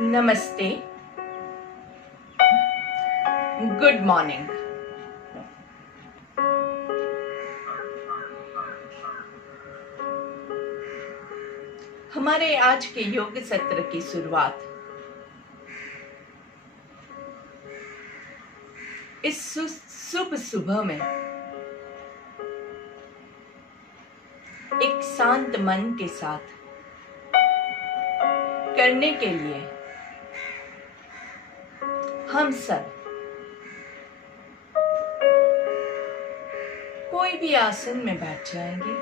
नमस्ते, good morning. हमारे आज के योग सत्र की शुरुआत इस शुभ सुबह में एक शांत मन के साथ करने के लिए हम सब कोई भी आसन में बैठ जाएंगे।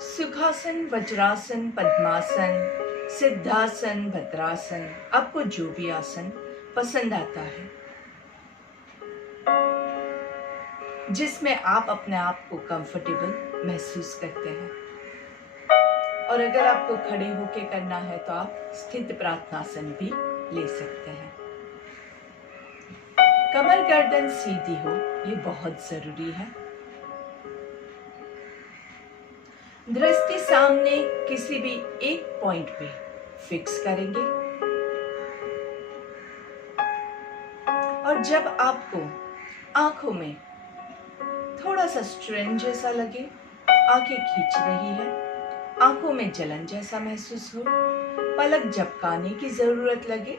सुखासन, वज्रासन, पद्मासन, सिद्धासन, भद्रासन, आपको जो भी आसन पसंद आता है, जिसमें आप अपने आप को कंफर्टेबल महसूस करते हैं। और अगर आपको खड़े होके करना है तो आप स्थित प्रार्थनासन भी ले सकते हैं। कमर गर्दन सीधी हो, ये बहुत जरूरी है। दृष्टि सामने किसी भी एक पॉइंट पे फिक्स करेंगे और जब आपको आंखों में थोड़ा सा स्ट्रेन जैसा लगे, आंखें खींच रही है, आंखों में जलन जैसा महसूस हो, पलक झपकाने की जरूरत लगे,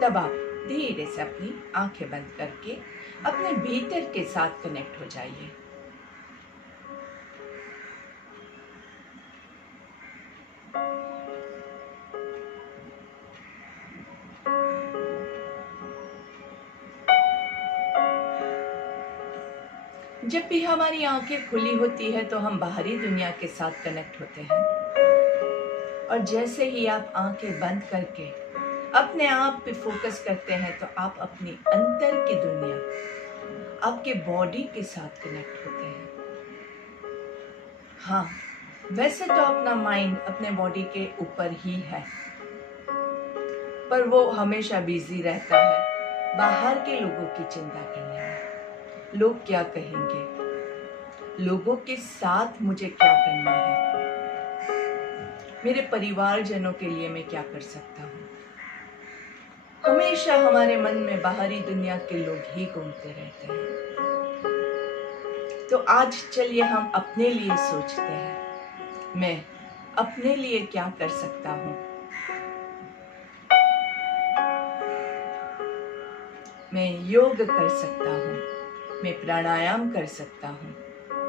तब आप धीरे से अपनी आंखें बंद करके अपने भीतर के साथ कनेक्ट हो जाइए। जब भी हमारी आंखें खुली होती है तो हम बाहरी दुनिया के साथ कनेक्ट होते हैं, और जैसे ही आप आंखें बंद करके अपने आप पे फोकस करते हैं तो आप अपनी अंतर की दुनिया, आपके बॉडी के साथ कनेक्ट होते हैं। हाँ, वैसे तो अपना माइंड अपने बॉडी के ऊपर ही है, पर वो हमेशा बिजी रहता है बाहर के लोगों की चिंता करने में। लोग क्या कहेंगे, लोगों के साथ मुझे क्या करना है, मेरे परिवारजनों के लिए मैं क्या कर सकता हूँ। हमेशा हमारे मन में बाहरी दुनिया के लोग ही घूमते रहते हैं। तो आज चलिए हम अपने लिए सोचते हैं, मैं अपने लिए क्या कर सकता हूँ। मैं योग कर सकता हूँ, मैं प्राणायाम कर सकता हूँ,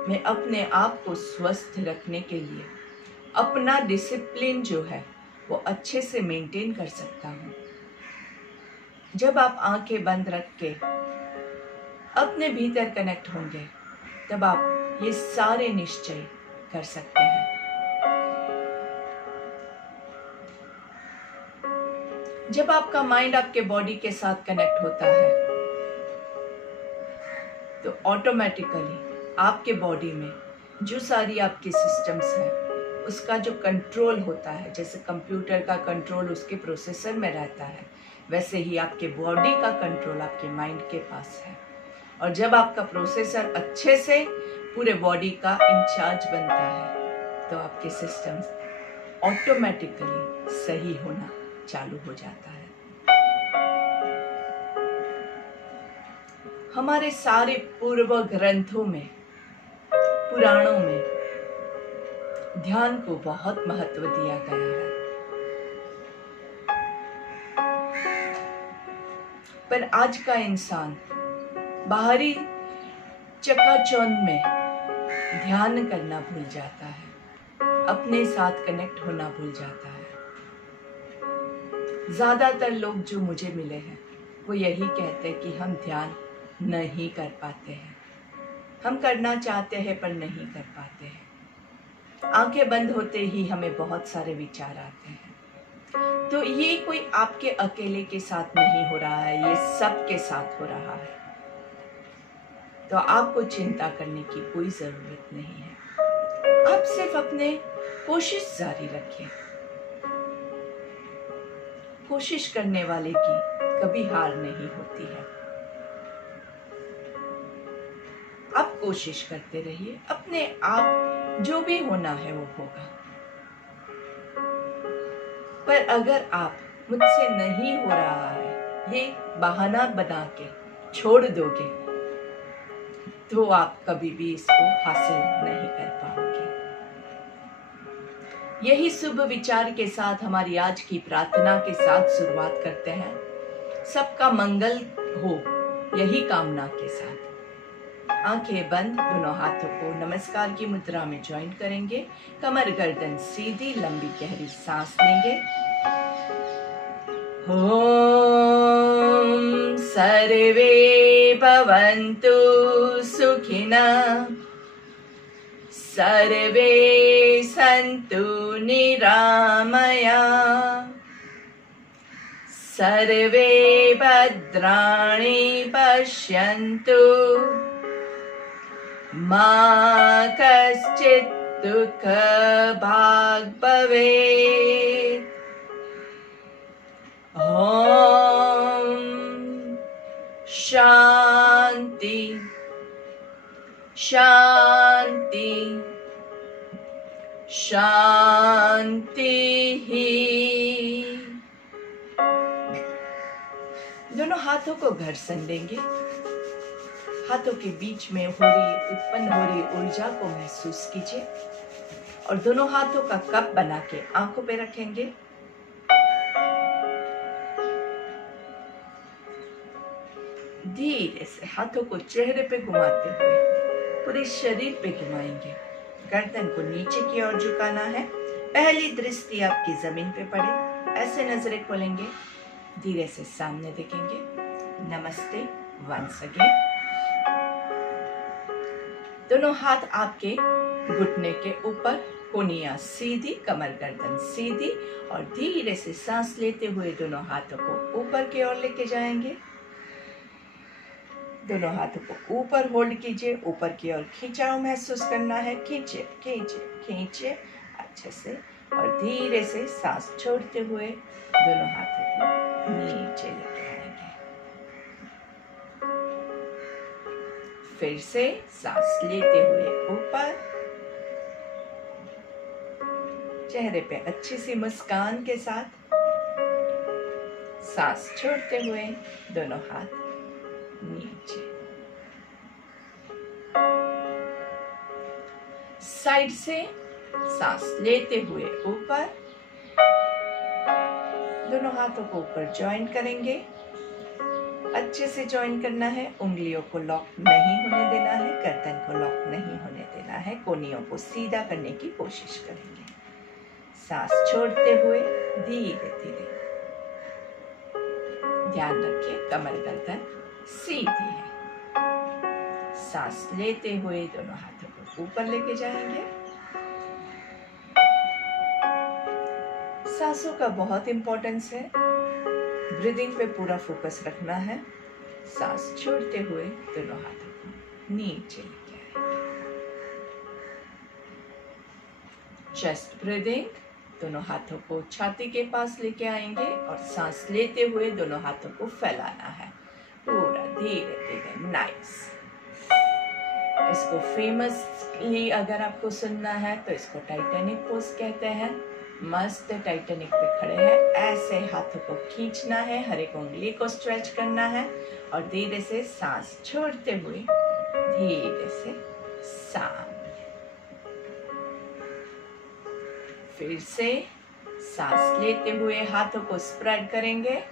मैं अपने आप को स्वस्थ रखने के लिए अपना डिसिप्लिन जो है वो अच्छे से मेंटेन कर सकता हूँ। जब आप आंखें बंद रख के अपने भीतर कनेक्ट होंगे, तब आप ये सारे निश्चय कर सकते हैं। जब आपका माइंड आपके बॉडी के साथ कनेक्ट होता है तो ऑटोमेटिकली आपके बॉडी में जो सारी आपकी सिस्टम्स हैं उसका जो कंट्रोल होता है, जैसे कंप्यूटर का कंट्रोल उसके प्रोसेसर में रहता है, वैसे ही आपके बॉडी का कंट्रोल आपके माइंड के पास है। और जब आपका प्रोसेसर अच्छे से पूरे बॉडी का इंचार्ज बनता है तो आपके सिस्टम्स ऑटोमेटिकली सही होना चालू हो जाता है। हमारे सारे पूर्व ग्रंथों में, पुराणों में ध्यान को बहुत महत्व दिया गया है, पर आज का इंसान बाहरी चकाचौंध में ध्यान करना भूल जाता है, अपने साथ कनेक्ट होना भूल जाता है। ज्यादातर लोग जो मुझे मिले हैं वो यही कहते हैं कि हम ध्यान नहीं कर पाते हैं, हम करना चाहते हैं पर नहीं कर पाते हैं। आंखें बंद होते ही हमें बहुत सारे विचार आते हैं। तो ये कोई आपके अकेले के साथ नहीं हो रहा है, ये सबके साथ हो रहा है। तो आपको चिंता करने की कोई जरूरत नहीं है। आप सिर्फ अपने कोशिश जारी रखिए। कोशिश करने वाले की कभी हार नहीं होती है। आप कोशिश करते रहिए, अपने आप जो भी होना है वो होगा। पर अगर आप मुझसे नहीं हो रहा है, ये बहाना बना के छोड़ दोगे तो आप कभी भी इसको हासिल नहीं कर पाओगे। यही शुभ विचार के साथ हमारी आज की प्रार्थना के साथ शुरुआत करते हैं। सबका मंगल हो, यही कामना के साथ आंखें बंद, दोनों हाथों को नमस्कार की मुद्रा में ज्वाइन करेंगे। कमर गर्दन सीधी, लंबी गहरी सांस लेंगे। ओम सर्वे भवन्तु सुखिनः, सर्वे सन्तु निरामयाः, सर्वे भद्राणि पश्यन्तु, मा कश्चित् दुःखभाग् भवेत्। ओम शांति शांति शांति ही। दोनों हाथों को घर्षण देंगे। हाथों के बीच में उत्पन्न हो रही ऊर्जा को महसूस कीजिए और दोनों हाथों का कप बना के आंखों पे रखेंगे। धीरे से हाथों को चेहरे पे घुमाते हुए पूरे शरीर पे घुमाएंगे। गर्दन को नीचे की ओर झुकाना है। पहली दृष्टि आपकी जमीन पे पड़े, ऐसे नजरें खोलेंगे, धीरे से सामने देखेंगे। नमस्ते वंस अगेन। दोनों हाथ आपके घुटने के ऊपर, कोनियां सीधी, कमर गर्दन सीधी और धीरे से सांस लेते हुए दोनों हाथों को ऊपर की ओर लेके जाएंगे। दोनों हाथों को ऊपर होल्ड कीजिए, ऊपर की ओर खिंचाव महसूस करना है। खींचे खींचे खींचे अच्छे से और धीरे से सांस छोड़ते हुए दोनों हाथों को नीचे लेके आएंगे। फिर से सांस लेते हुए ऊपर, चेहरे पे अच्छी सी मुस्कान के साथ सांस छोड़ते हुए दोनों हाथ नीचे। साइड से सांस लेते हुए ऊपर, दोनों हाथों को ऊपर ज्वाइन करेंगे। अच्छे से ज्वाइन करना है। उंगलियों को लॉक नहीं होने देना है, गर्दन को लॉक नहीं होने देना है। कोनियों को सीधा करने की कोशिश करेंगे। सांस छोड़ते हुए धीरे धीरे, ध्यान रखिए कमर गर्दन सीधी है। सांस लेते हुए दोनों हाथों को ऊपर लेके जाएंगे। सांसों का बहुत इंपॉर्टेंस है। ब्रीदिंग पे पूरा फोकस रखना है। सांस छोड़ते हुए दोनों हाथों को नीचे लेके आए। चेस्ट ब्रीदिंग, दोनों हाथों को छाती के पास लेके आएंगे और सांस लेते हुए दोनों हाथों को फैलाना है पूरा धीरे धीरे। नाइस। इसको फेमसली अगर आपको सुनना है तो इसको टाइटैनिक पोज कहते हैं। मस्त टाइटैनिक पे खड़े हैं, ऐसे हाथों को खींचना है, हर एक उंगली को स्ट्रेच करना है और धीरे से सांस छोड़ते हुए धीरे से सामने। फिर से सांस लेते हुए हाथों को स्प्रेड करेंगे।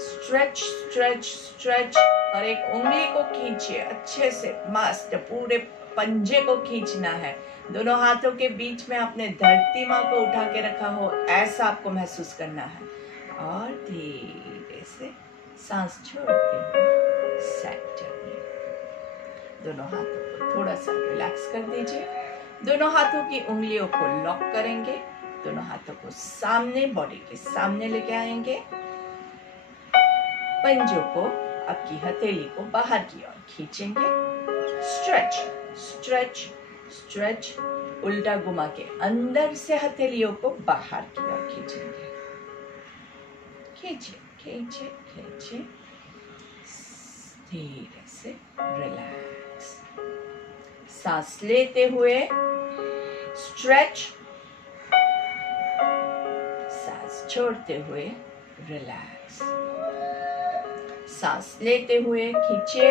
स्ट्रेच स्ट्रेच स्ट्रेच और एक उंगली को खींचिए अच्छे से। मस्त पूरे पंजे को खींचना है। दोनों हाथों के बीच में आपने धरती माँ को उठा के रखा हो, ऐसा आपको महसूस करना है और धीरे से सांस छोड़ते हुए सेंटर में। दोनों हाथों को थोड़ा सा रिलैक्स कर दीजिए। दोनों हाथों की उंगलियों को लॉक करेंगे। दोनों हाथों को सामने, बॉडी के सामने लेके आएंगे। पंजों को, आपकी हथेली को बाहर की ओर खींचेंगे। स्ट्रेच स्ट्रेच स्ट्रेच, उल्टा घुमा के अंदर से हथेलियों को बाहर की ओर खींचेंगे। खींचे खींचे खींचे, धीरे से रिलैक्स। सांस लेते हुए स्ट्रेच, सांस छोड़ते हुए रिलैक्स। सांस लेते हुए खींचिए,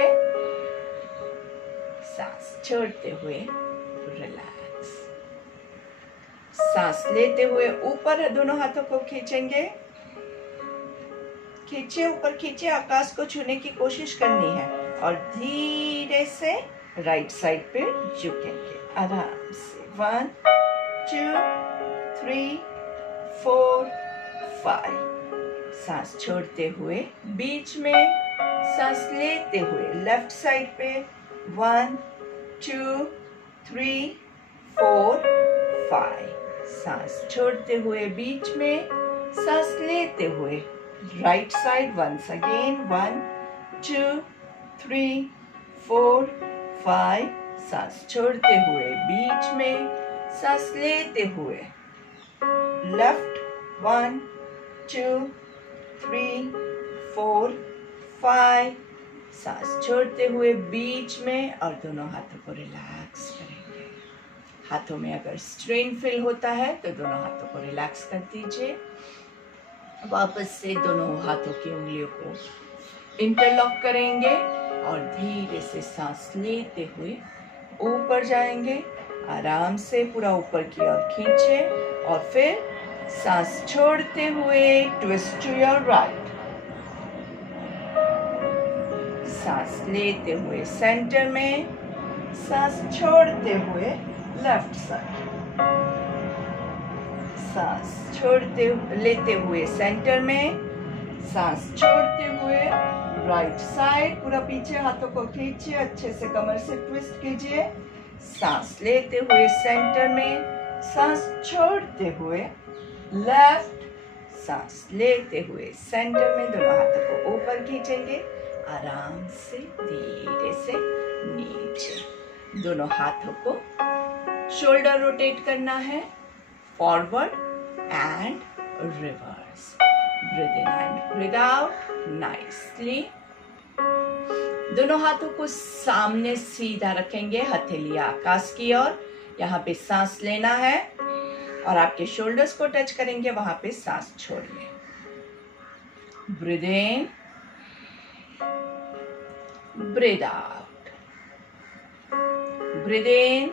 सांस छोड़ते हुए रिलैक्स। सांस लेते हुए ऊपर दोनों हाथों को खींचेंगे, खींचे ऊपर खींचे, आकाश को छूने की कोशिश करनी है और धीरे से राइट साइड पे झुकेंगे आराम से। 1 2 3 4 5। सांस छोड़ते हुए बीच में, सांस लेते हुए लेफ्ट साइड पे 1 2 3 4 5। सांस छोड़ते हुए बीच में, सांस लेते हुए राइट साइड वंस अगेन 1 2 3 4 5। सांस छोड़ते हुए बीच में, सांस लेते हुए लेफ्ट 1 2 3 4 5। सांस छोड़ते हुए बीच में और दोनों हाथों को रिलैक्स करेंगे। हाथों में अगर स्ट्रेन फील होता है तो दोनों हाथों को रिलैक्स कर दीजिए। वापस से दोनों हाथों की उंगलियों को इंटरलॉक करेंगे और धीरे से सांस लेते हुए ऊपर जाएंगे। आराम से पूरा ऊपर की ओर खींचे और फिर सांस छोड़ते हुए ट्विस्ट टू योर राइट। सांस लेते हुए सेंटर में, सांस छोड़ते हुए लेफ्ट साइड। सांस लेते हुए सेंटर में, सांस छोड़ते हुए राइट साइड। पूरा पीछे हाथों को खींचिए, अच्छे से कमर से ट्विस्ट कीजिए। सांस लेते हुए सेंटर में, सांस छोड़ते हुए लेफ्ट। सांस लेते हुए सेंटर में, दोनों हाथों को ऊपर खींचेंगे। आराम से धीरे से नीचे। दोनों हाथों को शोल्डर रोटेट करना है, forward and reverse. Breathe in and breathe out nicely. दोनों हाथों को सामने सीधा रखेंगे, हथेली आकाश की ओर। यहाँ पे सांस लेना है और आपके शोल्डर्स को टच करेंगे, वहां पे सांस छोड़िए। Breathe in, breathe out. Breathe in,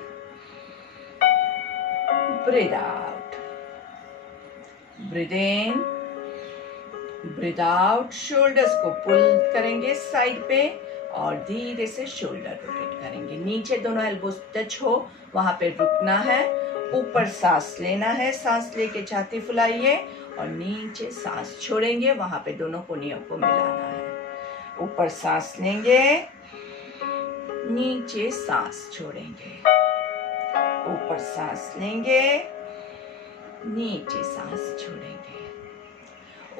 breathe out. Breathe in, breathe out. Shoulders को पुल करेंगे साइड पे और धीरे से शोल्डर रोटेट करेंगे। नीचे दोनों एल्बोस टच हो, वहां पे रुकना है। ऊपर सांस लेना है, सांस लेके छाती फुलाइए और नीचे सांस छोड़ेंगे, वहां पे दोनों कोनियों को मिलाना है। ऊपर सांस लेंगे, नीचे सांस छोड़ेंगे। ऊपर सांस लेंगे, नीचे सांस छोड़ेंगे।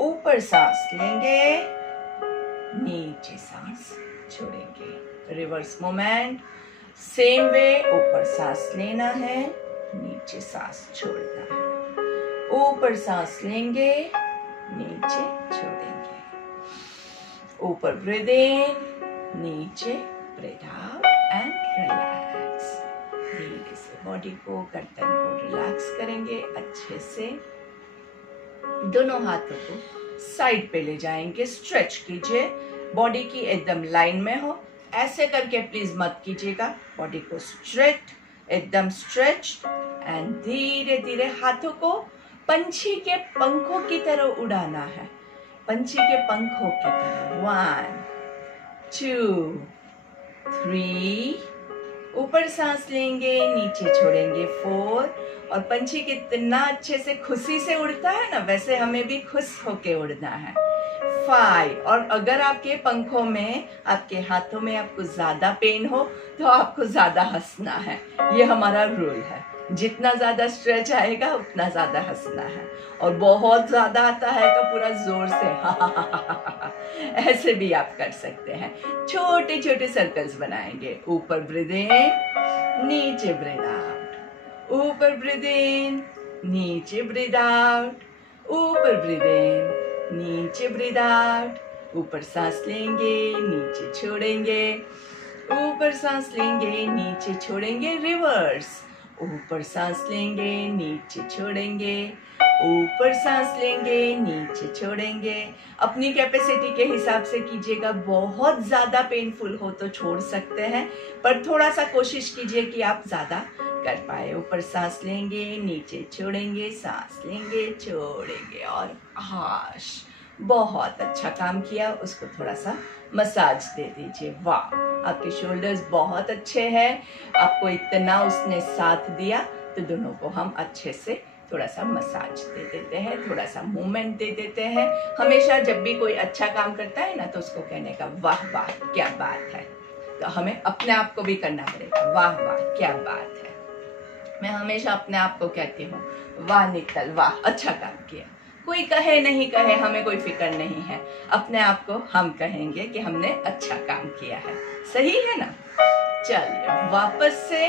ऊपर सांस लेंगे, नीचे सांस छोड़ेंगे। Reverse moment same way. ऊपर सांस लेना है, नीचे सांस छोड़ना है। ऊपर सांस लेंगे, नीचे छोड़ेंगे। ऊपर ब्रीद इन, नीचे ब्रीद आउट एंड रिलैक्स। धीरे से बॉडी को, गर्दन को रिलैक्स करेंगे अच्छे से। दोनों हाथों को साइड पे ले जाएंगे, स्ट्रेच कीजिए। बॉडी की एकदम लाइन में हो, ऐसे करके प्लीज मत कीजिएगा। बॉडी को स्ट्रेट, एकदम स्ट्रेच एंड धीरे धीरे हाथों को पंछी के पंखों की तरह उड़ाना है। पंछी के पंखों की तरह। 1 2 3। ऊपर सांस लेंगे, नीचे छोड़ेंगे 4। और पंछी कितना अच्छे से खुशी से उड़ता है ना, वैसे हमें भी खुश होके उड़ना है। 5। और अगर आपके पंखों में, आपके हाथों में आपको ज्यादा पेन हो तो आपको ज्यादा हंसना है। ये हमारा रूल है। जितना ज्यादा स्ट्रेच आएगा उतना ज्यादा हंसना है। और बहुत ज्यादा आता है तो पूरा जोर से ऐसे भी आप कर सकते हैं। छोटे छोटे सर्कल्स बनाएंगे। ऊपर ब्रीद इन, नीचे ब्रीद आउट। ऊपर ब्रीद इन, नीचे ब्रीद आउट। ऊपर ब्रीद इन, नीचे ब्रीद आउट। ऊपर सांस लेंगे, नीचे छोड़ेंगे। ऊपर सांस लेंगे, नीचे छोड़ेंगे। रिवर्स। ऊपर सांस लेंगे, नीचे छोड़ेंगे। ऊपर सांस लेंगे, नीचे छोड़ेंगे। अपनी कैपेसिटी के हिसाब से कीजिएगा। बहुत ज़्यादा पेनफुल हो तो छोड़ सकते हैं, पर थोड़ा सा कोशिश कीजिए कि आप ज़्यादा कर पाए। ऊपर सांस लेंगे, नीचे छोड़ेंगे, सांस लेंगे, छोड़ेंगे। और हाश, बहुत अच्छा काम किया। उसको थोड़ा सा मसाज दे दीजिए। वाह, आपके शोल्डर्स बहुत अच्छे हैं। आपको इतना उसने साथ दिया, तो दोनों को हम अच्छे से थोड़ा सा मसाज दे देते हैं, थोड़ा सा मूवमेंट दे देते हैं। हमेशा जब भी कोई अच्छा काम करता है ना, तो उसको कहने का वाह वाह क्या बात है। तो हमें अपने आप को भी करना पड़ेगा, वाह वाह क्या बात है। मैं हमेशा अपने आप को कहती हूँ, वाह निकल, वाह अच्छा काम किया। कोई कहे नहीं कहे, हमें कोई फिक्र नहीं है। अपने आप को हम कहेंगे कि हमने अच्छा काम किया है। सही है ना? चलिए, वापस से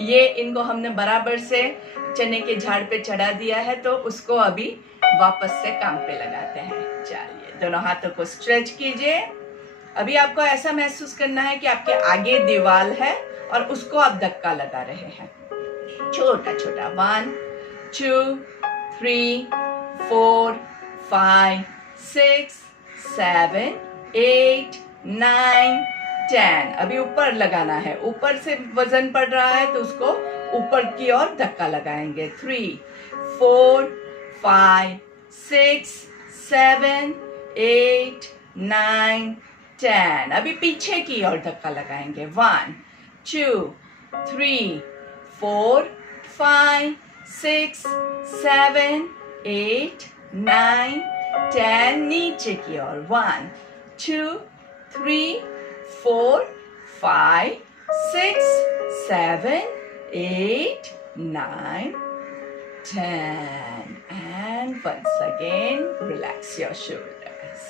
ये इनको हमने बराबर से चने के झाड़ पे चढ़ा दिया है, तो उसको अभी वापस से काम पे लगाते हैं। चलिए, दोनों हाथों को स्ट्रेच कीजिए। अभी आपको ऐसा महसूस करना है कि आपके आगे दीवार है और उसको आप धक्का लगा रहे हैं, छोटा छोटा। 1 2 3 4 5 6 7 8 9 10। अभी ऊपर लगाना है, ऊपर से वजन पड़ रहा है तो उसको ऊपर की ओर धक्का लगाएंगे। 3 4 5 6 7 8 9 10। अभी पीछे की ओर धक्का लगाएंगे। 1 2 3 4 5 6 7 8 9 10। नीचे की ओर 1 2 3 4 5 6 7 8 9 10। And once again relax your shoulders।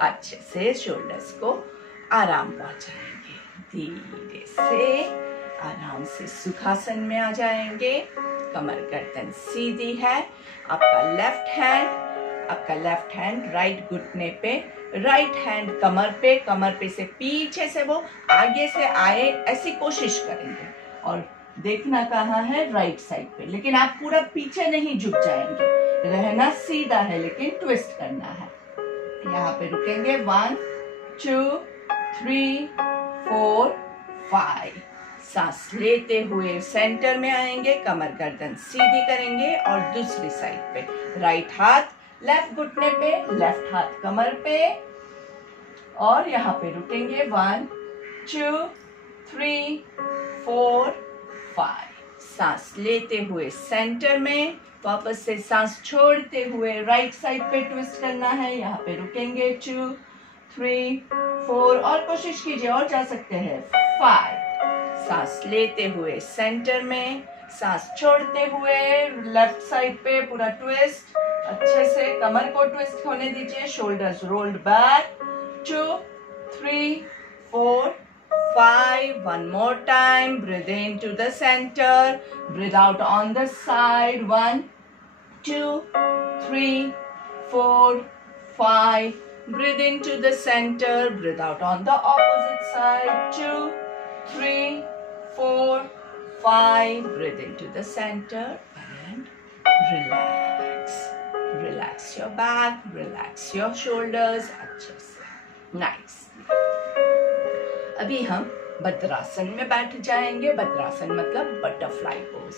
अच्छे से शोल्डर्स को आराम पहुंचाएंगे। धीरे से आराम से सुखासन में आ जाएंगे। कमर गर्दन सीधी है। आपका लेफ्ट हैंड राइट घुटने पे, राइट हैंड कमर पे से पीछे से वो आगे से आए, ऐसी कोशिश करेंगे। और देखना कहाँ है, राइट साइड पे। लेकिन आप पूरा पीछे नहीं झुक जाएंगे, रहना सीधा है, लेकिन ट्विस्ट करना है। यहाँ पे रुकेंगे। 1 2 3 4 5। सांस लेते हुए सेंटर में आएंगे, कमर गर्दन सीधी करेंगे और दूसरी साइड पे राइट हाथ लेफ्ट घुटने पे, लेफ्ट हाथ कमर पे, और यहाँ पे रुकेंगे। 1 2 3 4 5। सांस लेते हुए सेंटर में, वापस से सांस छोड़ते हुए राइट साइड पे ट्विस्ट करना है। यहाँ पे रुकेंगे। 2 3 4 और कोशिश कीजिए, और जा सकते हैं। 5। सांस लेते हुए सेंटर में, सांस छोड़ते हुए लेफ्ट साइड पे पूरा ट्विस्ट। अच्छे से कमर को ट्विस्ट होने दीजिए, shoulders rolled back. 2 3 4 5। One more time. Breathe into the center. Breathe out on the side. 1 2 3 4 5. Breathe into the center. Breathe out on the opposite side. 2 3 4 5. Breathe into the center and relax. Relax your back. Relax your shoulders. अच्छे से. Nice. अभी हम भद्रासन में बैठ जाएंगे। भद्रासन मतलब butterfly pose.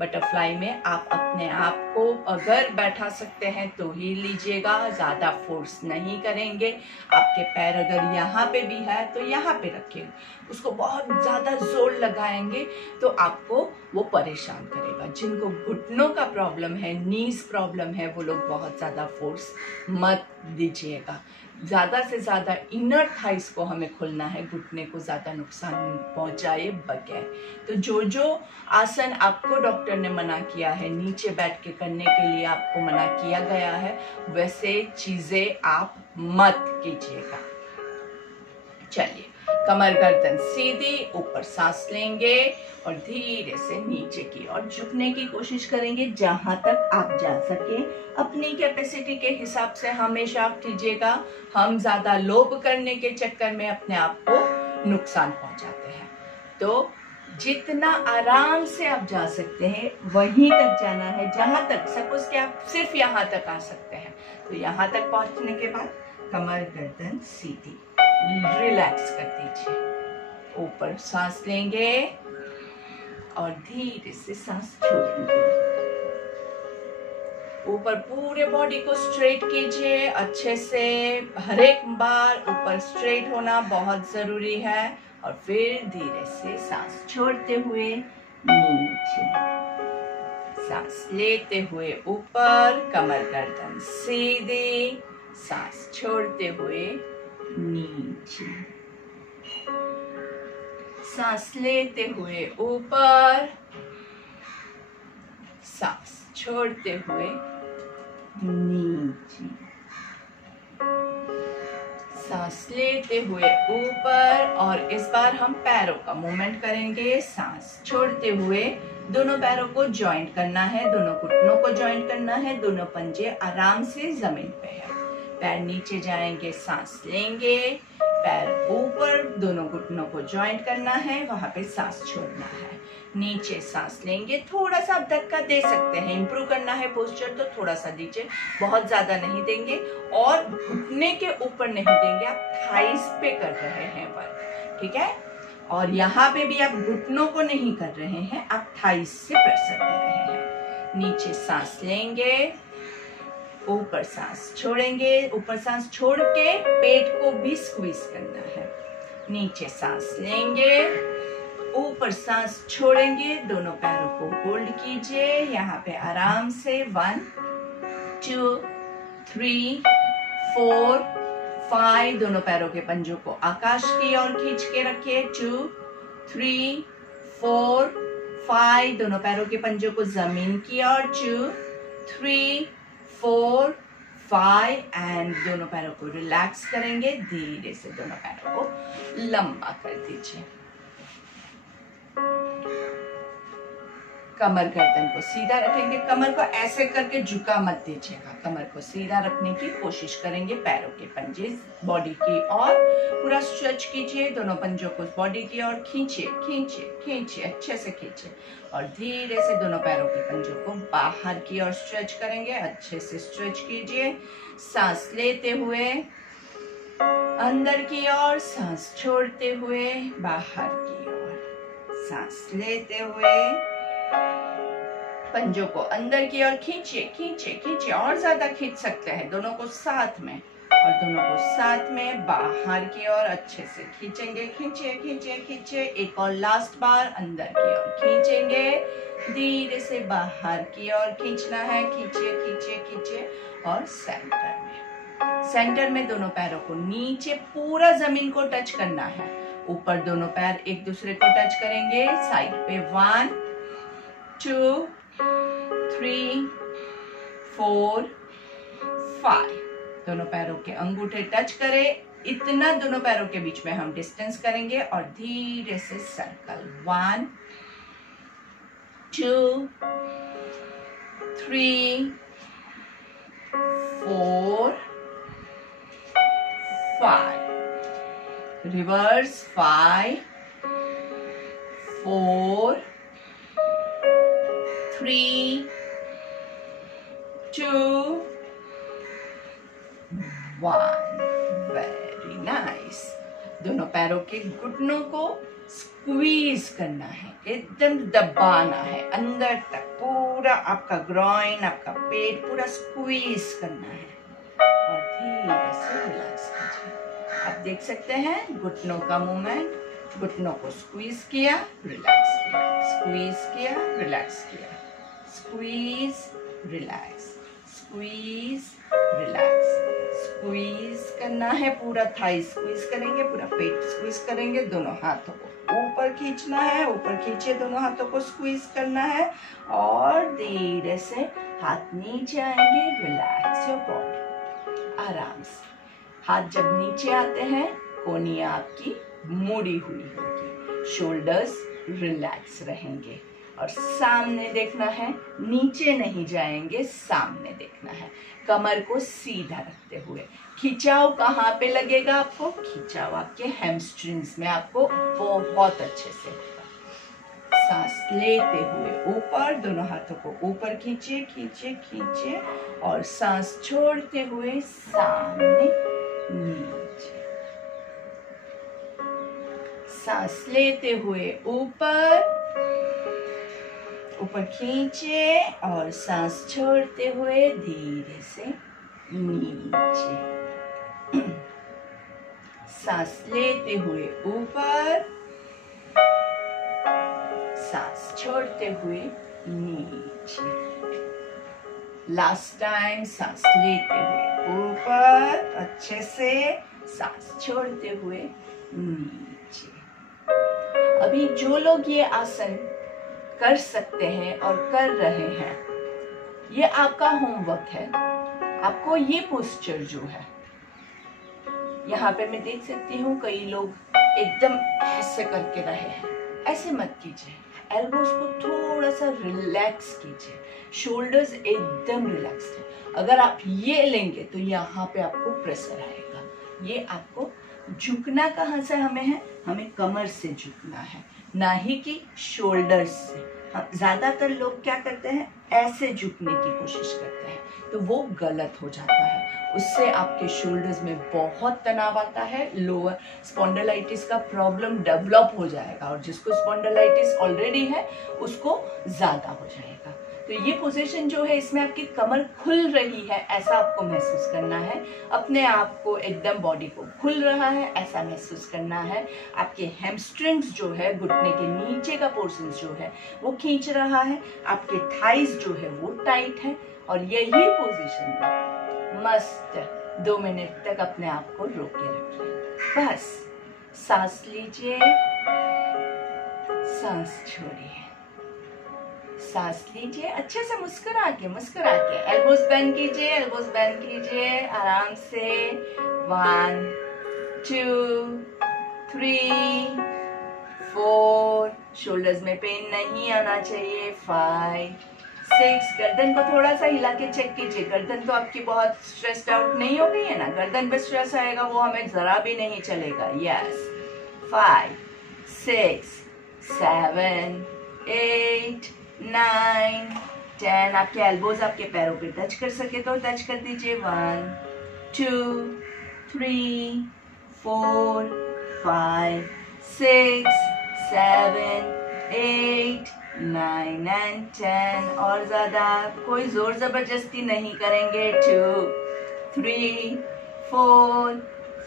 Butterfly में आप अपने आप को अगर बैठा सकते हैं तो ही लीजिएगा, ज्यादा फोर्स नहीं करेंगे। आपके पैर अगर यहाँ पे भी है तो यहाँ पे रखिए। उसको बहुत ज्यादा जोर लगाएंगे तो आपको वो परेशान करेगा। जिनको घुटनों का प्रॉब्लम है, नीज प्रॉब्लम है, वो लोग बहुत ज्यादा फोर्स मत दीजिएगा। ज्यादा से ज्यादा इनर थाइस को हमें खोलना है, घुटने को ज्यादा नुकसान पहुंचाए बगैर। तो जो जो आसन आपको डॉक्टर ने मना किया है, नीचे बैठ के करने के लिए आपको मना किया गया है, वैसे चीजें आप मत कीजिएगा। चलिए, कमर गर्दन सीधी, ऊपर सांस लेंगे और धीरे से नीचे की ओर झुकने की कोशिश करेंगे जहां तक आप जा सके। अपनी कैपेसिटी के हिसाब से हमेशा कीजिएगा। हम ज्यादा लोभ करने के चक्कर में अपने आप को नुकसान पहुंचाते हैं। तो जितना आराम से आप जा सकते हैं वहीं तक जाना है, जहां तक सपोज कि आप सिर्फ यहाँ तक आ सकते हैं, तो यहाँ तक पहुंचने के बाद कमर गर्दन सीधी, रिलैक्स कर दीजिए। ऊपर सांस लेंगे और धीरे से सांस छोड़ेंगे। ऊपर पूरे बॉडी को स्ट्रेट कीजिए अच्छे से। हर एक बार ऊपर स्ट्रेट होना बहुत जरूरी है। और फिर धीरे से सांस छोड़ते हुए नीचे, सांस लेते हुए ऊपर, कमर गर्दन सीधी, सांस छोड़ते हुए नीचे, सांस लेते हुए ऊपर, सांस छोड़ते हुए नीचे, सांस लेते हुए ऊपर। और इस बार हम पैरों का मूवमेंट करेंगे। सांस छोड़ते हुए दोनों पैरों को जॉइंट करना है, दोनों घुटनों को जॉइंट करना है, दोनों पंजे आराम से जमीन पे है। पैर नीचे जाएंगे, सांस लेंगे, पैर ऊपर, दोनों घुटनों को जॉइंट करना है, वहां पे सांस छोड़ना है। नीचे सांस लेंगे, थोड़ा सा आप धक्का दे सकते हैं, इंप्रूव करना है पोस्चर तो थोड़ा सा दीजिए, बहुत ज्यादा नहीं देंगे। और घुटने के ऊपर नहीं देंगे, आप थाइस पे कर रहे हैं वर्क, ठीक है। और यहाँ पे भी आप घुटनों को नहीं कर रहे हैं, आप थाइस से प्रेशर दे रहे हैं। नीचे सांस लेंगे, ऊपर सांस छोड़ेंगे, ऊपर सांस छोड़ के पेट को भी स्क्वीज करना है। नीचे सांस लेंगे, ऊपर सांस छोड़ेंगे, दोनों पैरों को होल्ड कीजिए यहाँ पे आराम से। 1 2 3 4 5, दोनों पैरों के पंजों को आकाश की ओर खींच के रखिए। 2 3 4 5, दोनों पैरों के पंजों को जमीन की ओर। 2 3 4 5 एंड दोनों पैरों को रिलैक्स करेंगे। धीरे से दोनों पैरों को लंबा कर दीजिए। कमर गर्दन को सीधा रखेंगे, कमर को ऐसे करके झुका मत दीजिएगा, कमर को सीधा रखने की कोशिश करेंगे। पैरों के पंजे बॉडी की ओर पूरा स्ट्रेच कीजिए, दोनों पंजों को बॉडी की ओर खींचिए खींचिए खींचिए, अच्छे से खींचिए। और धीरे से दोनों पैरों के पंजों को बाहर की ओर स्ट्रेच करेंगे, अच्छे से स्ट्रेच कीजिए। सांस लेते हुए अंदर की ओर, सांस छोड़ते हुए बाहर की ओर। सांस लेते हुए पंजों को अंदर की ओर खींचिए खींचिए खींचिए, और ज्यादा खींच सकते हैं, दोनों को साथ में। और दोनों को साथ में बाहर की ओर अच्छे से खींचेंगे, खींचिए खींचिए खींचिए। एक और लास्ट बार अंदर की ओर खींचेंगे, धीरे से बाहर की ओर खींचना है, खींचिए खींचिए खींचिए। और सेंटर में दोनों पैरों को नीचे पूरा जमीन को टच करना है। ऊपर दोनों पैर एक दूसरे को टच करेंगे, साइड पे 1 2 3 4 5, दोनों पैरों के अंगूठे टच करें, इतना दोनों पैरों के बीच में हम डिस्टेंस करेंगे। और धीरे से सर्कल 1 2 3 4 5, रिवर्स 5 4 3 2 1। Very nice. दोनों पैरों के घुटनों को स्क्वीज करना है, एकदम दबाना है अंदर तक, पूरा आपका ग्रॉइन, आपका पेट पूरा स्क्वीज करना है। और धीरे से रिलैक्स कीजिए। आप देख सकते हैं घुटनों का मूवमेंट, घुटनों को स्क्वीज किया, रिलैक्स किया, स्क्वीज किया, रिलैक्स किया, squeeze relax, squeeze relax, squeeze करना है, पूरा थाई स्क्वीज करेंगे, पूरा पेट स्क्वीज करेंगे। दोनों हाथों को ऊपर खींचना है, ऊपर खींचे, दोनों हाथों को स्क्वीज करना है। और धीरे से हाथ नीचे आएंगे, रिलैक्स योर बॉडी, आराम से। हाथ जब नीचे आते हैं, कोहनी आपकी मुड़ी हुई होगी, शोल्डर्स रिलैक्स रहेंगे। और सामने देखना है, नीचे नहीं जाएंगे, सामने देखना है, कमर को सीधा रखते हुए। खिंचाव कहाँ पे लगेगा आपको? खिंचाव आपके हैमस्ट्रिंग्स में आपको बहुत अच्छे से होगा। सांस लेते हुए ऊपर, दोनों हाथों को ऊपर खींचिए खींचिए खींचिए और सांस छोड़ते हुए सामने नीचे। सांस लेते हुए ऊपर ऊपर खींचिए और सांस छोड़ते हुए धीरे से नीचे। सांस लेते हुए ऊपर, सांस छोड़ते हुए नीचे। लास्ट टाइम सांस लेते हुए ऊपर, अच्छे से सांस छोड़ते हुए नीचे। अभी जो लोग ये आसन कर सकते हैं और कर रहे हैं, ये आपका होमवर्क है। आपको ये पोस्चर जो है, यहाँ पे मैं देख सकती हूँ कई लोग एकदम ऐसे करके रहे हैं। ऐसे मत कीजिए, एल्बोज को थोड़ा सा रिलैक्स कीजिए, शोल्डर्स एकदम रिलैक्स है। अगर आप ये लेंगे तो यहाँ पे आपको प्रेशर आएगा। ये आपको झुकना कहाँ से हमें है, हमें कमर से झुकना है, ना ही कि शोल्डर्स से। ज्यादातर लोग क्या करते हैं, ऐसे झुकने की कोशिश करते हैं, तो वो गलत हो जाता है। उससे आपके शोल्डर्स में बहुत तनाव आता है, लोअर स्पॉन्डिलाइटिस का प्रॉब्लम डेवलप हो जाएगा, और जिसको स्पॉन्डिलाइटिस ऑलरेडी है उसको ज्यादा हो जाएगा। तो ये पोजीशन जो है, इसमें आपकी कमर खुल रही है, ऐसा आपको महसूस करना है। अपने आप को एकदम, बॉडी को खुल रहा है ऐसा महसूस करना है। आपके हैमस्ट्रिंग्स जो है, घुटने के नीचे का पोर्शन जो है वो खींच रहा है, आपके थाइज जो है वो टाइट है। और यही पोजीशन में मस्त 2 मिनट तक अपने आप को रोके रखिए। बस सांस लीजिए, सांस छोड़िए, सांस लीजिए, अच्छे से मुस्कुरा के एल्बोज बेंड कीजिए, एल्बोज बेंड कीजिए आराम से। 1 2 3 4, शोल्डर्स में पेन नहीं आना चाहिए। 5 6, गर्दन को थोड़ा सा हिला के चेक कीजिए। गर्दन तो आपकी बहुत स्ट्रेस्ड आउट नहीं हो गई है ना, गर्दन पे स्ट्रेस आएगा वो हमें जरा भी नहीं चलेगा। यस। 5 6 7 8 9 10, आपके एल्बोज आपके पैरों पे टच कर सके तो टच कर दीजिए। 1 2 3 4 5 6 7 8 9 and 10, और ज्यादा कोई जोर जबरदस्ती नहीं करेंगे। 2 3 4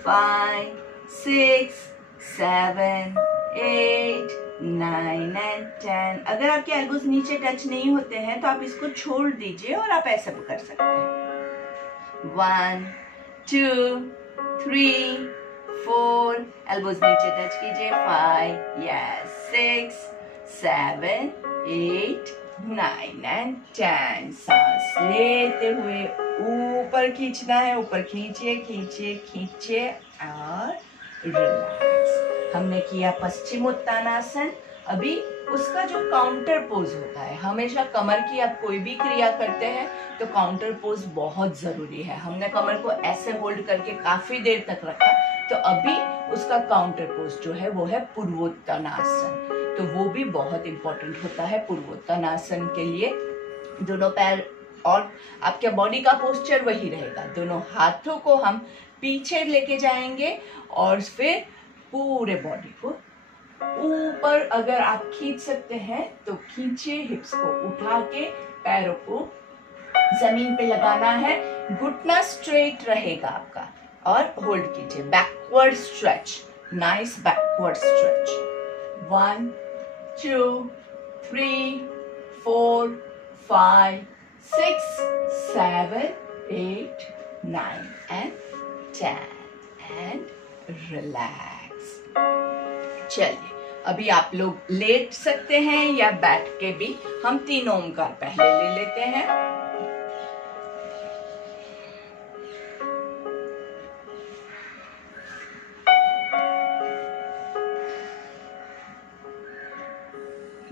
5 6 7 8 9 and 10। अगर आपके एल्बोज नीचे टच नहीं होते हैं तो आप इसको छोड़ दीजिए और आप ऐसे भी कर सकते हैं। 1 2 3 4, एल्बोज नीचे टच कीजिए। 5 यस 6 7 8 9 and 10। सांस लेते हुए ऊपर खींचना है, ऊपर खींचिए खींचिए खींचिए और रिलैक्स। हमने किया पश्चिमोत्तानासन। अभी उसका जो काउंटर पोज होता है, हमेशा कमर की आप कोई भी क्रिया करते हैं तो काउंटर पोज बहुत जरूरी है। हमने कमर को ऐसे होल्ड करके काफी देर तक रखा, तो अभी उसका काउंटर पोज जो है वो है पूर्वोत्तानासन। तो वो भी बहुत इंपॉर्टेंट होता है पूर्वोत्तानासन के लिए। दोनों पैर और आपके बॉडी का पोस्चर वही रहेगा। दोनों हाथों को हम पीछे लेके जाएंगे और फिर पूरे बॉडी को ऊपर, अगर आप खींच सकते हैं तो खींचिए। हिप्स को उठा के पैरों को जमीन पे लगाना है, घुटना स्ट्रेट रहेगा आपका, और होल्ड कीजिए। Backward stretch, nice backward stretch. 1 2 3 4 5 6 7 8 9 and 10 and relax। चलिए, अभी आप लोग लेट सकते हैं या बैठ के भी। हम 3 ओमकार पहले ले लेते हैं।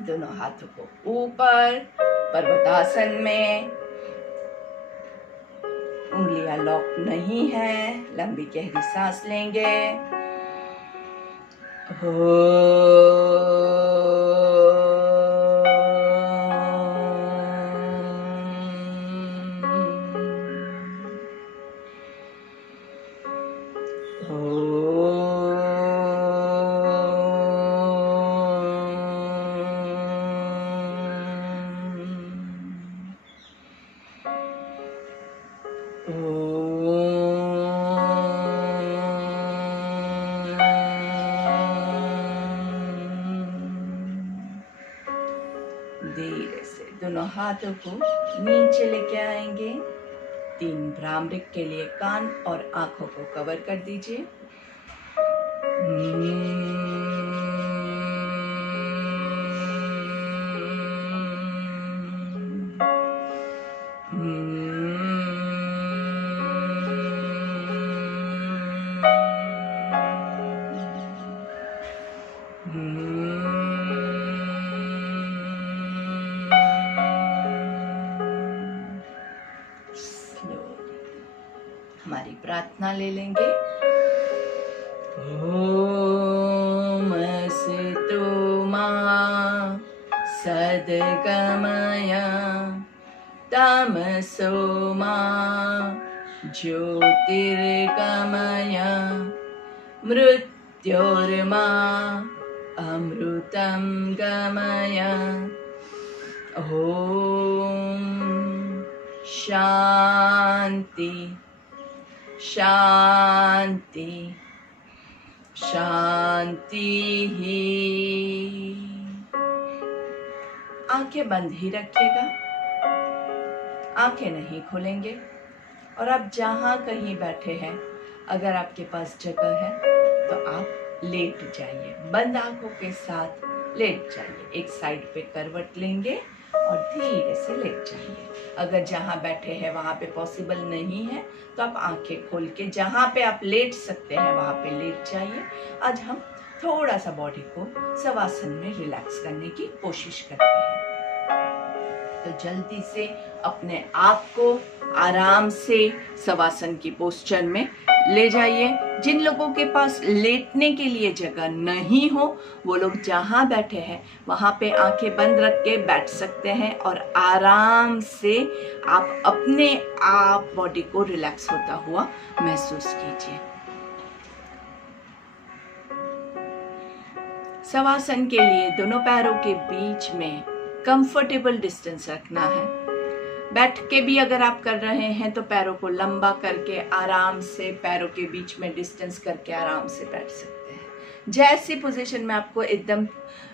दोनों हाथों को ऊपर पर्वतासन में, उंगलियां लॉक नहीं है। लंबी गहरी सांस लेंगे। हो धीरे से दोनों हाथों को नीचे लेके आएंगे। 3 भ्रामरिक के लिए कान और आंखों को कवर कर दीजिए। हमारी प्रार्थना ले लेंगे। ओम अस्तु मा सद्गमय तमसो मा ज्योतिर्गमय मृत्योर्मा अमृतं गमय। ओम शांति शांति शांति ही। आंखें बंद ही रखिएगा, आंखें नहीं खोलेंगे। और आप जहां कहीं बैठे हैं, अगर आपके पास जगह है तो आप लेट जाइए, बंद आंखों के साथ लेट जाइए। एक साइड पे करवट लेंगे और धीरे से लेट जाइए। अगर जहाँ बैठे हैं वहाँ पे पॉसिबल नहीं है तो आप आंखें खोल के जहाँ पे आप लेट सकते हैं वहाँ पे लेट जाइए। आज हम थोड़ा सा बॉडी को शवासन में रिलैक्स करने की कोशिश करते हैं। तो जल्दी से अपने आप को आराम से शवासन की पोस्चर में ले जाइए। जिन लोगों के पास लेटने के लिए जगह नहीं हो वो लोग जहाँ बैठे हैं वहाँ पे आंखें बंद रख के बैठ सकते हैं और आराम से आप अपने आप बॉडी को रिलैक्स होता हुआ महसूस कीजिए। शवासन के लिए दोनों पैरों के बीच में कंफर्टेबल डिस्टेंस रखना है। बैठ के भी अगर आप कर रहे हैं तो पैरों को लंबा करके आराम से पैरों के बीच में डिस्टेंस करके आराम से बैठ सकते हैं। जैसी पोजीशन में आपको एकदम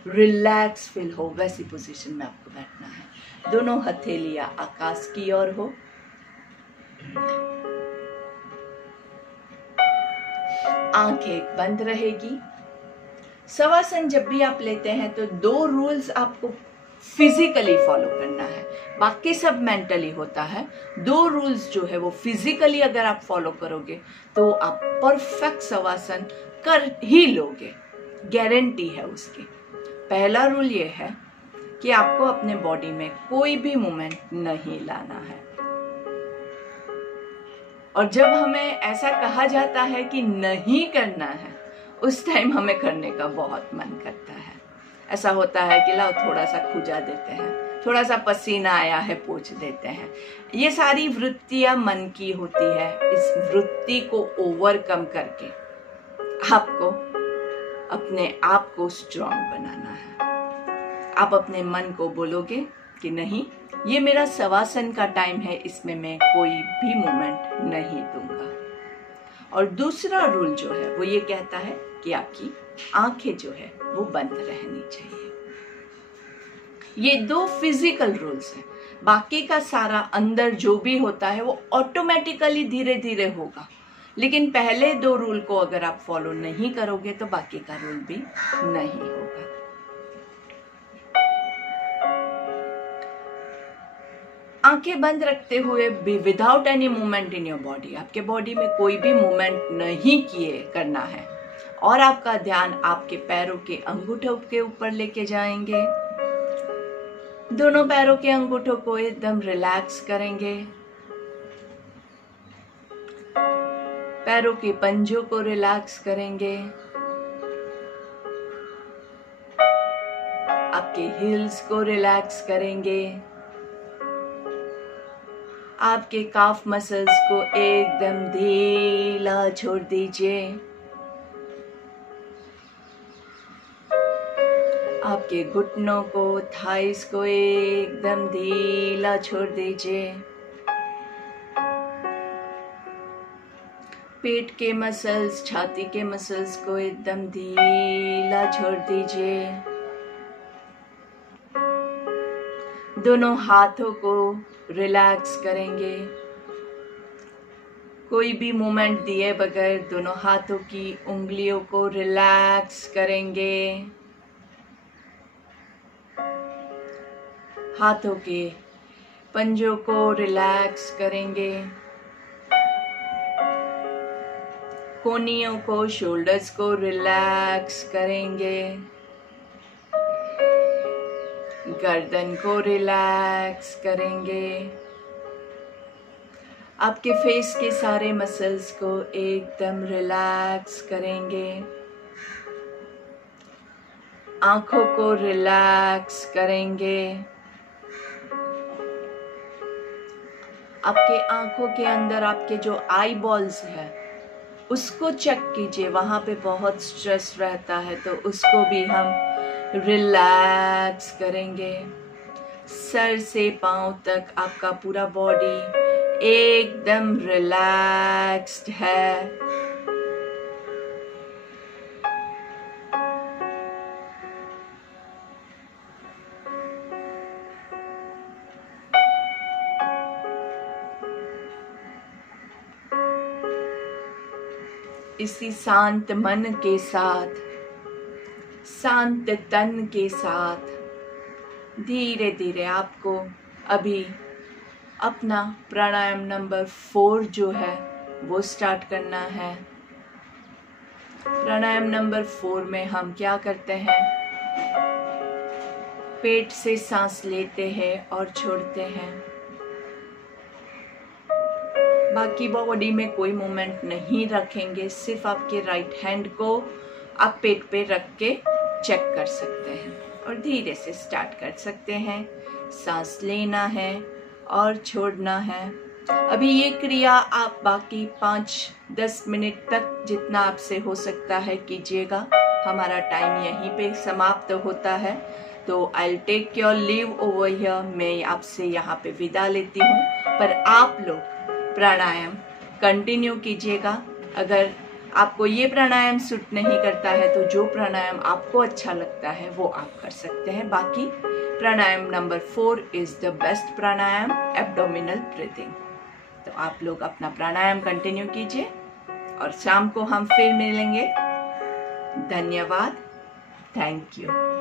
रिलैक्स फील हो वैसी पोजीशन में आपको बैठना है। दोनों हथेलियां आकाश की ओर हो। आंखें बंद रहेगी। शवासन जब भी आप लेते हैं तो 2 रूल्स आपको फिजिकली फॉलो करना है, बाकी सब मेंटली होता है। 2 रूल्स जो है वो फिजिकली अगर आप फॉलो करोगे तो आप परफेक्ट शवासन कर ही लोगे, गारंटी है उसकी। पहला रूल ये है कि आपको अपने बॉडी में कोई भी मूवमेंट नहीं लाना है। और जब हमें ऐसा कहा जाता है कि नहीं करना है उस टाइम हमें करने का बहुत मन करता है। ऐसा होता है कि लाओ थोड़ा सा खुजा देते हैं, थोड़ा सा पसीना आया है पोंछ देते हैं। ये सारी वृत्तियां मन की होती है। इस वृत्ति को ओवरकम करके आपको अपने आप को स्ट्रांग बनाना है। आप अपने मन को बोलोगे कि नहीं, ये मेरा शवासन का टाइम है, इसमें मैं कोई भी मूवमेंट नहीं दूंगा। और दूसरा रूल जो है वो ये कहता है कि आपकी आंखें जो है वो बंद रहनी चाहिए। ये 2 फिजिकल रूल्स हैं। बाकी का सारा अंदर जो भी होता है वो ऑटोमेटिकली धीरे धीरे होगा। लेकिन पहले 2 रूल को अगर आप फॉलो नहीं करोगे तो बाकी का रूल भी नहीं होगा। आंखें बंद रखते हुए भी without any movement in your body, आपके बॉडी में कोई भी मूवमेंट नहीं किए करना है। और आपका ध्यान आपके पैरों के अंगूठों के ऊपर लेके जाएंगे। दोनों पैरों के अंगूठों को एकदम रिलैक्स करेंगे। पैरों के पंजों को रिलैक्स करेंगे। आपके हील्स को रिलैक्स करेंगे। आपके काफ मसल्स को एकदम ढीला छोड़ दीजिए। आपके घुटनों को, थाइस को एकदम ढीला छोड़ दीजिए। पेट के मसल्स, छाती के मसल्स को एकदम ढीला छोड़ दीजिए। दोनों हाथों को रिलैक्स करेंगे, कोई भी मूवमेंट दिए बगैर दोनों हाथों की उंगलियों को रिलैक्स करेंगे। हाथों के पंजों को रिलैक्स करेंगे, कोहनियों को, शोल्डर्स को रिलैक्स करेंगे, गर्दन को रिलैक्स करेंगे। आपके फेस के सारे मसल्स को एकदम रिलैक्स करेंगे, आंखों को रिलैक्स करेंगे। आपके आंखों के अंदर आपके जो आई बॉल्स है उसको चेक कीजिए, वहां पे बहुत स्ट्रेस रहता है तो उसको भी हम रिलैक्स करेंगे। सर से पांव तक आपका पूरा बॉडी एकदम रिलैक्स्ड है। इसी शांत मन के साथ, शांत तन के साथ धीरे धीरे आपको अभी अपना प्राणायाम नंबर 4 जो है वो स्टार्ट करना है। प्राणायाम नंबर 4 में हम क्या करते हैं, पेट से सांस लेते हैं और छोड़ते हैं। बाकी बॉडी में कोई मूवमेंट नहीं रखेंगे, सिर्फ आपके राइट हैंड को आप पेट पे रख के चेक कर सकते हैं और धीरे से स्टार्ट कर सकते हैं। सांस लेना है और छोड़ना है। अभी ये क्रिया आप बाकी 5-10 मिनट तक जितना आपसे हो सकता है कीजिएगा। हमारा टाइम यहीं पे समाप्त होता है, तो I take your leave over here. मैं आपसे यहाँ पे विदा लेती हूँ, पर आप लोग प्राणायाम कंटिन्यू कीजिएगा। अगर आपको ये प्राणायाम सूट नहीं करता है तो जो प्राणायाम आपको अच्छा लगता है वो आप कर सकते हैं। बाकी pranayama number 4 is the best pranayama, abdominal breathing. तो आप लोग अपना प्राणायाम कंटिन्यू कीजिए और शाम को हम फिर मिलेंगे। धन्यवाद, थैंक यू।